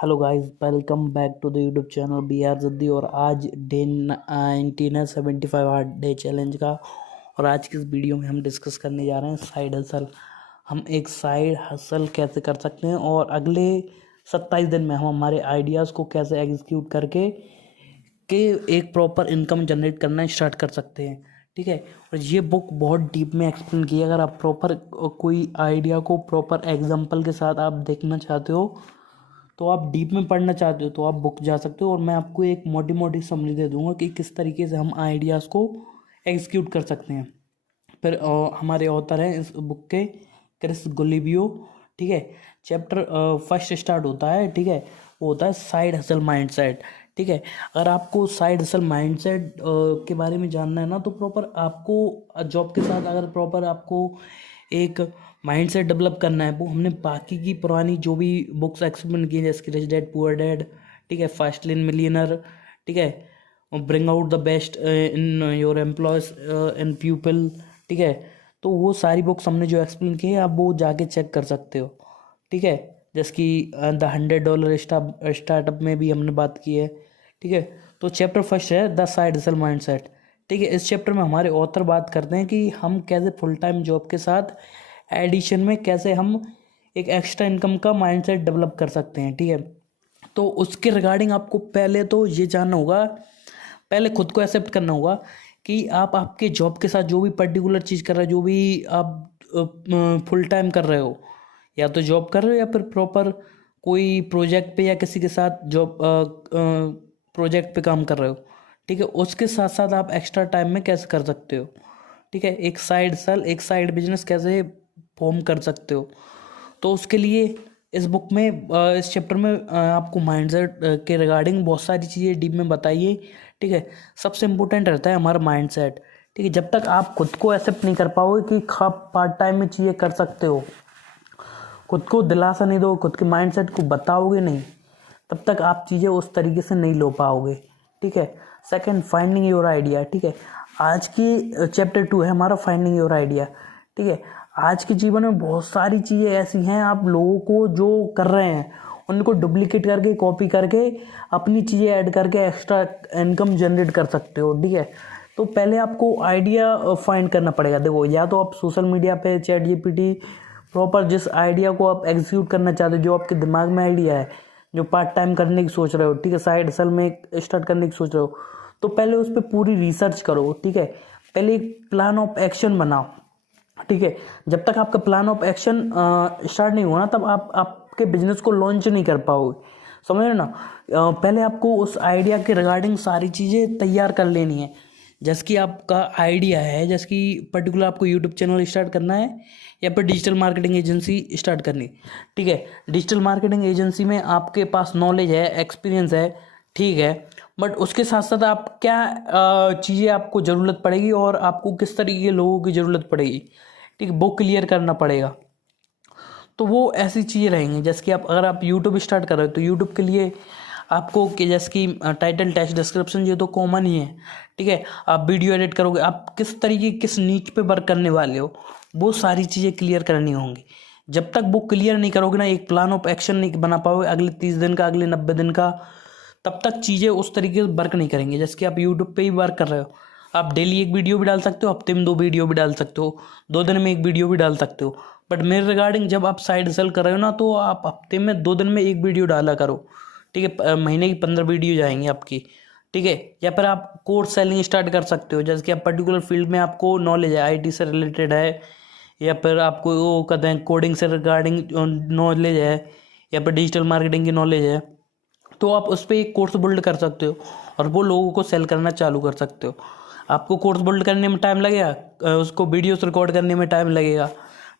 Hello guys, welcome back to the YouTube channel B R Jaddi. और आज day 19 है 75 hard day challenge का। और आज की इस वीडियो में हम डिस्कस करने जा रहे हैं साइड हसल। हम एक साइड हसल कैसे कर सकते हैं और अगले 27 दिन में हम हमारे आइडियाज़ को कैसे एग्जीक्यूट करके एक प्रॉपर इनकम जनरेट करना स्टार्ट कर सकते हैं। ठीक है। और ये बुक बहुत डीप में एक्सप्लेन की है। अगर आप प्रॉपर कोई आइडिया को प्रॉपर एग्जाम्पल के साथ आप देखना चाहते हो, तो आप डीप में पढ़ना चाहते हो, तो आप बुक जा सकते हो। और मैं आपको एक मोटी मोटी समरी दे दूंगा कि किस तरीके से हम आइडियाज़ को एग्जीक्यूट कर सकते हैं। फिर हमारे ऑथर हैं इस बुक के, क्रिस गुलिबियो। ठीक है। चैप्टर फर्स्ट स्टार्ट होता है। ठीक है। वो होता है साइड हसल माइंडसेट। ठीक है। अगर आपको साइड हसल माइंडसेट के बारे में जानना है ना, तो प्रॉपर आपको जॉब के साथ अगर प्रॉपर आपको एक माइंडसेट डेवलप करना है, वो हमने बाकी की पुरानी जो भी बुक्स एक्सप्लेन की हैं, जैसे कि रिच डैड पुअर डैड, ठीक है, फास्ट लेन मिलियनर, ठीक है, bring out the best in your employees and people, ठीक है, तो वो सारी बुक्स हमने जो एक्सप्लेन की है आप वो जाके चेक कर सकते हो। ठीक है। जैसे कि द $100 स्टार्टअप में भी हमने बात की है। ठीक है। तो चैप्टर फर्स्ट है द साइड हसल माइंडसेट। ठीक है। इस चैप्टर में हमारे ऑथर बात करते हैं कि हम कैसे फुल टाइम जॉब के साथ एडिशन में कैसे हम एक एक्स्ट्रा इनकम का माइंडसेट डेवलप कर सकते हैं। ठीक है। तो उसके रिगार्डिंग आपको पहले तो ये जानना होगा, पहले खुद को एक्सेप्ट करना होगा कि आप आपके जॉब के साथ जो भी पर्टिकुलर चीज़ कर रहे हो, जो भी आप फुल टाइम कर रहे हो, या तो जॉब कर रहे हो या फिर प्रॉपर कोई प्रोजेक्ट पे या किसी के साथ जॉब प्रोजेक्ट पे काम कर रहे हो। ठीक है। उसके साथ साथ आप एक्स्ट्रा टाइम में कैसे कर सकते हो। ठीक है। एक साइड सल एक साइड बिजनेस कैसे फॉर्म कर सकते हो। तो उसके लिए इस बुक में इस चैप्टर में आपको माइंडसेट के रिगार्डिंग बहुत सारी चीज़ें डीप में बताइए। ठीक है। सबसे इम्पोर्टेंट रहता है हमारा माइंडसेट। ठीक है। जब तक आप खुद को एक्सेप्ट नहीं कर पाओगे कि आप पार्ट टाइम में चीज़ें कर सकते हो, खुद को दिलासा नहीं दो, खुद के माइंडसेट को बताओगे नहीं, तब तक आप चीज़ें उस तरीके से नहीं लो पाओगे। ठीक है। Second, finding your idea. ठीक है। आज की चैप्टर 2 है हमारा फाइंडिंग योर आइडिया। ठीक है। आज के जीवन में बहुत सारी चीज़ें ऐसी हैं, आप लोगों को जो कर रहे हैं उनको डुप्लीकेट करके कॉपी करके अपनी चीज़ें ऐड करके एक्स्ट्रा इनकम जनरेट कर सकते हो। ठीक है। तो पहले आपको आइडिया फाइंड करना पड़ेगा। देखो, या तो आप सोशल मीडिया पे चैट जीपीटी प्रॉपर जिस आइडिया को आप एग्जीक्यूट करना चाहते हो, जो आपके दिमाग में आइडिया है, जो पार्ट टाइम करने की सोच रहे हो, ठीक है, साइड हसल में स्टार्ट करने की सोच रहे हो, तो पहले उस पर पूरी रिसर्च करो। ठीक है। पहले एक प्लान ऑफ एक्शन बनाओ। ठीक है। जब तक आपका प्लान ऑफ एक्शन स्टार्ट नहीं हुआ ना, तब आप आपके बिजनेस को लॉन्च नहीं कर पाओगे। समझ रहे ना। पहले आपको उस आइडिया के रिगार्डिंग सारी चीज़ें तैयार कर लेनी है। जैसे कि आपका आइडिया है, जैसे कि पर्टिकुलर आपको यूट्यूब चैनल स्टार्ट करना है या फिर डिजिटल मार्केटिंग एजेंसी स्टार्ट करनी। ठीक है। डिजिटल मार्केटिंग एजेंसी में आपके पास नॉलेज है, एक्सपीरियंस है, ठीक है, बट उसके साथ साथ आप क्या चीज़ें आपको ज़रूरत पड़ेगी और आपको किस तरीके के लोगों की ज़रूरत पड़ेगी, ठीक है, वो क्लियर करना पड़ेगा। तो वो ऐसी चीज़ें रहेंगी। जैसे कि आप अगर आप यूट्यूब स्टार्ट कर रहे हो, तो यूट्यूब के लिए आपको कि जैसे कि टाइटल, टेक्स्ट, डिस्क्रिप्शन, ये तो कॉमन ही है। ठीक है। आप वीडियो एडिट करोगे, आप किस तरीके किस नीच पे वर्क करने वाले हो, वो सारी चीज़ें क्लियर करनी होंगी। जब तक वो क्लियर नहीं करोगे ना, एक प्लान ऑफ एक्शन नहीं बना पाओगे अगले 30 दिन का, अगले 90 दिन का, तब तक चीज़ें उस तरीके से वर्क नहीं करेंगी। जैसे कि आप यूट्यूब पे ही वर्क कर रहे हो, आप डेली एक वीडियो भी डाल सकते हो, हफ्ते में 2 वीडियो भी डाल सकते हो, 2 दिन में 1 वीडियो भी डाल सकते हो। बट मेरे रिगार्डिंग जब आप साइड हसल कर रहे हो ना, तो आप हफ्ते में 2 दिन में 1 वीडियो डाला करो। ठीक है। महीने की 15 वीडियो जाएंगी आपकी। ठीक है। या फिर आप कोर्स सेलिंग स्टार्ट कर सकते हो। जैसे कि आप पर्टिकुलर फील्ड में आपको नॉलेज है, आईटी से रिलेटेड है, या फिर आपको वो कहते हैं कोडिंग से रिगार्डिंग नॉलेज है, या फिर डिजिटल मार्केटिंग की नॉलेज है, तो आप उस पर एक कोर्स बिल्ड कर सकते हो और वो लोगों को सेल करना चालू कर सकते हो। आपको कोर्स बिल्ड करने में टाइम लगेगा, उसको वीडियोस रिकॉर्ड करने में टाइम लगेगा,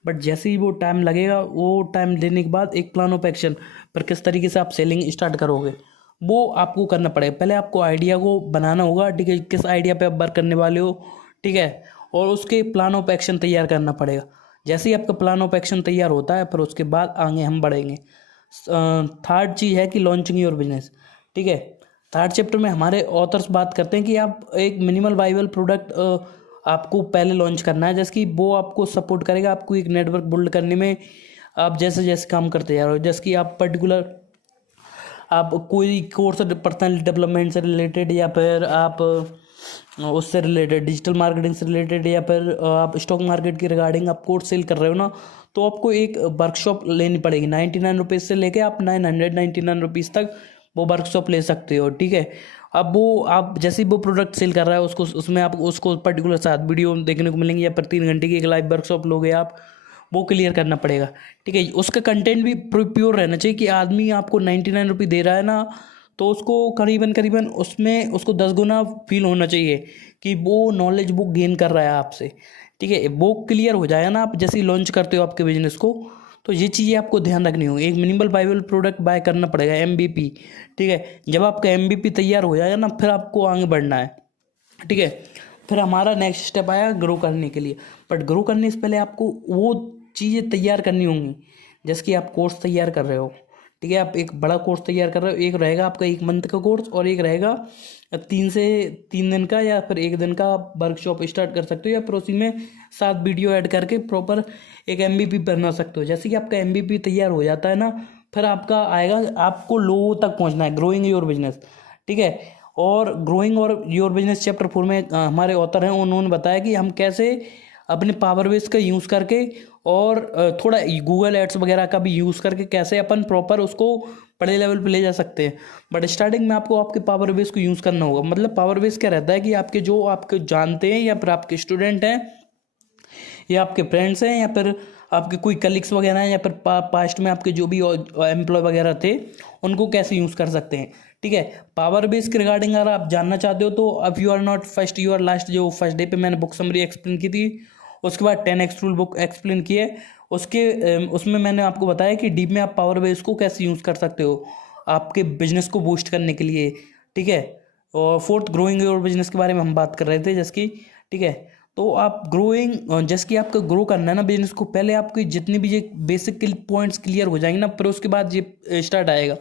बट जैसे ही वो टाइम लगेगा, वो टाइम लेने के बाद एक प्लान ऑफ एक्शन पर किस तरीके से आप सेलिंग स्टार्ट करोगे, वो आपको करना पड़ेगा। पहले आपको आइडिया को बनाना होगा। ठीक है। किस आइडिया पे आप वर्क करने वाले हो, ठीक है, और उसके प्लान ऑफ एक्शन तैयार करना पड़ेगा। जैसे ही आपका प्लान ऑफ एक्शन तैयार होता है, फिर उसके बाद आगे हम बढ़ेंगे। थर्ड चीज़ है कि लॉन्चिंग योर बिजनेस। ठीक है। थर्ड चैप्टर में हमारे ऑथर्स बात करते हैं कि आप एक मिनिमल वाइबल प्रोडक्ट आपको पहले लॉन्च करना है, जैसे कि वो आपको सपोर्ट करेगा आपको एक नेटवर्क बिल्ड करने में। आप जैसे जैसे काम करते जा रहे हो, जैसे कि आप पर्टिकुलर आप कोई कोर्स पर्सनल डेवलपमेंट से रिलेटेड, या फिर आप उससे रिलेटेड डिजिटल मार्केटिंग से रिलेटेड, या फिर आप स्टॉक मार्केट की रिगार्डिंग आप कोर्स सेल कर रहे हो ना, तो आपको एक वर्कशॉप लेनी पड़ेगी। 99 रुपीज़ से लेके आप 999 रुपीज़ तक वो वर्कशॉप ले सकते हो, ठीक है। अब वो आप जैसे ही वो प्रोडक्ट सेल कर रहा है उसको, उसमें आप उसको पर्टिकुलर 7 वीडियो देखने को मिलेंगी, या फिर 3 घंटे की एक लाइव वर्कशॉप लोगे आप, वो क्लियर करना पड़ेगा, ठीक है। उसका कंटेंट भी प्योर रहना चाहिए कि आदमी आपको 99 रुपये दे रहा है ना, तो उसको करीबन करीबन उसमें उसको 10 गुना फील होना चाहिए कि वो नॉलेज वो गेन कर रहा है आपसे, ठीक है। वो क्लियर हो जाएगा ना आप जैसे ही लॉन्च करते हो आपके बिजनेस को, तो ये चीज़ें आपको ध्यान रखनी होगी। एक मिनिमल वाइबल प्रोडक्ट बाय करना पड़ेगा, MVP, ठीक है। जब आपका MVP तैयार हो जाएगा ना, फिर आपको आगे बढ़ना है, ठीक है। फिर हमारा नेक्स्ट स्टेप आया ग्रो करने के लिए। बट ग्रो करने से पहले आपको वो चीज़ें तैयार करनी होंगी, जैसे कि आप कोर्स तैयार कर रहे हो, ठीक है। आप एक बड़ा कोर्स तैयार कर रहे हो, एक रहेगा आपका 1 मंथ का कोर्स, और एक रहेगा 3 दिन का, या फिर 1 दिन का वर्कशॉप स्टार्ट कर सकते हो, या फिर उसी में 7 वीडियो ऐड करके प्रॉपर एक MVP बना सकते हो। जैसे कि आपका MVP तैयार हो जाता है ना, फिर आपका आएगा, आपको लोगों तक पहुंचना है, ग्रोइंग योर बिजनेस, ठीक है। और ग्रोइंग और योर बिजनेस चैप्टर 4 में हमारे ऑथर हैं, उन्होंने बताया कि हम कैसे अपने पावर बेस का यूज़ करके, और थोड़ा गूगल एड्स वगैरह का भी यूज़ करके कैसे अपन प्रॉपर उसको बड़े लेवल पे ले जा सकते हैं। बट स्टार्टिंग में आपको आपके पावर बेस को यूज़ करना होगा। मतलब पावर बेस क्या रहता है कि आपके जो आपके जानते हैं, या फिर आपके स्टूडेंट हैं, या आपके फ्रेंड्स हैं, या फिर आपके कोई कलीग्स वगैरह हैं, या फिर पास्ट में आपके जो भी एम्प्लॉय वगैरह थे, उनको कैसे यूज़ कर सकते हैं, ठीक है। पावर बेस के रिगार्डिंग अगर आप जानना चाहते हो, तो अब you are not first you are last, जो फर्स्ट डे पे मैंने बुक समरी एक्सप्लेन की थी, उसके बाद 10x रूल बुक एक्सप्लेन की है, उसमें मैंने आपको बताया कि डीप में आप पावर बेस को कैसे यूज़ कर सकते हो आपके बिजनेस को बूस्ट करने के लिए, ठीक है। और फोर्थ, ग्रोइंग योर बिजनेस के बारे में हम बात कर रहे थे, जैसे कि, ठीक है। तो आप ग्रोइंग, जैसे कि आपका ग्रो करना है ना बिजनेस को, पहले आपकी जितनी भी ये बेसिक पॉइंट्स क्लियर हो जाएंगे ना, फिर उसके बाद ये स्टार्ट आएगा,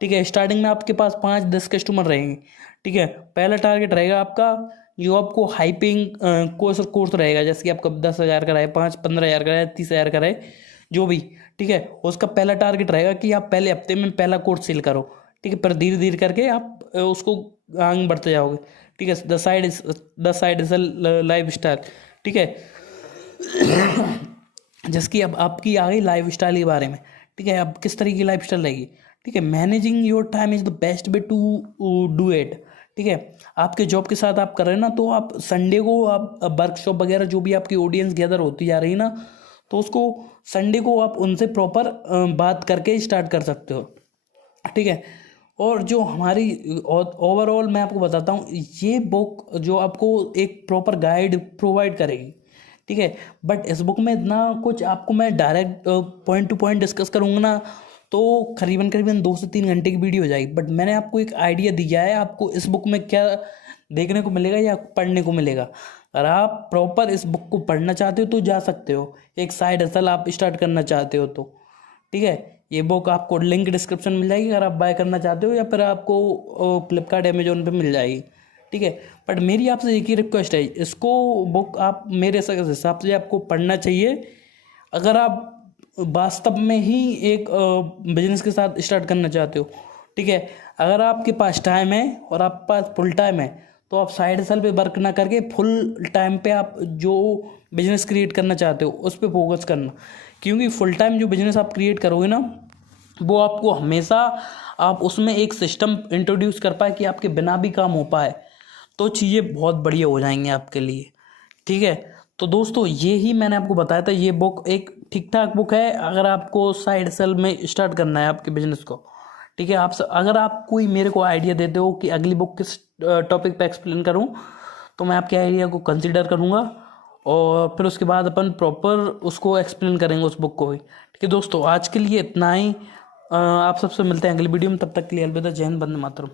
ठीक है। स्टार्टिंग में आपके पास 5-10 कस्टमर रहेंगे, ठीक है। पहला टारगेट रहेगा आपका, जो आपको हाइपिंग कोर्स रहेगा, जैसे कि आपका 10,000 का रहे, 5-15,000 का रहे, 30,000 का रहे, जो भी, ठीक है। उसका पहला टारगेट रहेगा कि आप पहले हफ्ते में पहला कोर्स सेल करो, ठीक है। पर धीरे धीरे करके आप उसको आगे बढ़ते जाओगे, ठीक है। The side is life style, ठीक है। जैसे कि अब आपकी आ गई लाइफ स्टाइल के बारे में, ठीक है। अब किस तरह की लाइफ स्टाइल रहेगी, ठीक है। Managing your time is the best way to do it, ठीक है। आपके जॉब के साथ आप कर रहे हैं ना, तो आप संडे को आप वर्कशॉप वगैरह जो भी आपकी ऑडियंस गैदर होती जा रही है ना, तो उसको संडे को आप उनसे प्रॉपर बात करके स्टार्ट कर सकते हो, ठीक है। और जो हमारी ओवरऑल मैं आपको बताता हूँ, ये बुक जो आपको एक प्रॉपर गाइड प्रोवाइड करेगी, ठीक है। बट इस बुक में इतना कुछ आपको मैं direct point two point discuss करूँगा ना, तो करीबन करीबन 2 से 3 घंटे की वीडियो हो जाएगी। बट मैंने आपको एक आइडिया दिया है, आपको इस बुक में क्या देखने को मिलेगा या पढ़ने को मिलेगा। अगर आप प्रॉपर इस बुक को पढ़ना चाहते हो तो जा सकते हो, एक साइड हसल आप स्टार्ट करना चाहते हो तो, ठीक है। ये बुक आपको लिंक डिस्क्रिप्शन मिल जाएगी अगर आप बाय करना चाहते हो, या फिर आपको फ्लिपकार्ट अमेजोन पे मिल जाएगी, ठीक है। बट मेरी आपसे एक ही रिक्वेस्ट है, इसको बुक आप मेरे हिसाब से आपको पढ़ना चाहिए अगर आप वास्तव में ही एक बिजनेस के साथ स्टार्ट करना चाहते हो, ठीक है। अगर आपके पास टाइम है और आपके पास फुल टाइम है, तो आप साइड हसल पे वर्क ना करके फुल टाइम पे आप जो बिजनेस क्रिएट करना चाहते हो उस पर फोकस करना। क्योंकि फुल टाइम जो बिजनेस आप क्रिएट करोगे ना, वो आपको हमेशा आप उसमें एक सिस्टम इंट्रोड्यूस कर पाए कि आपके बिना भी काम हो पाए, तो चीज़ें बहुत बढ़िया हो जाएंगी आपके लिए, ठीक है। तो दोस्तों ये ही मैंने आपको बताया था, ये बुक एक ठीक ठाक बुक है अगर आपको साइड सेल में स्टार्ट करना है आपके बिजनेस को, ठीक है। अगर आप कोई मेरे को आइडिया देते हो कि अगली बुक किस टॉपिक पे एक्सप्लेन करूं, तो मैं आपके आइडिया को कंसिडर करूंगा, और फिर उसके बाद अपन प्रॉपर उसको एक्सप्लेन करेंगे उस बुक को भी, ठीक है। दोस्तों आज के लिए इतना ही, आप सबसे मिलते हैं अगली वीडियो में, तब तक के लिए अलविदा, जय हिंद, वंदे मातरम।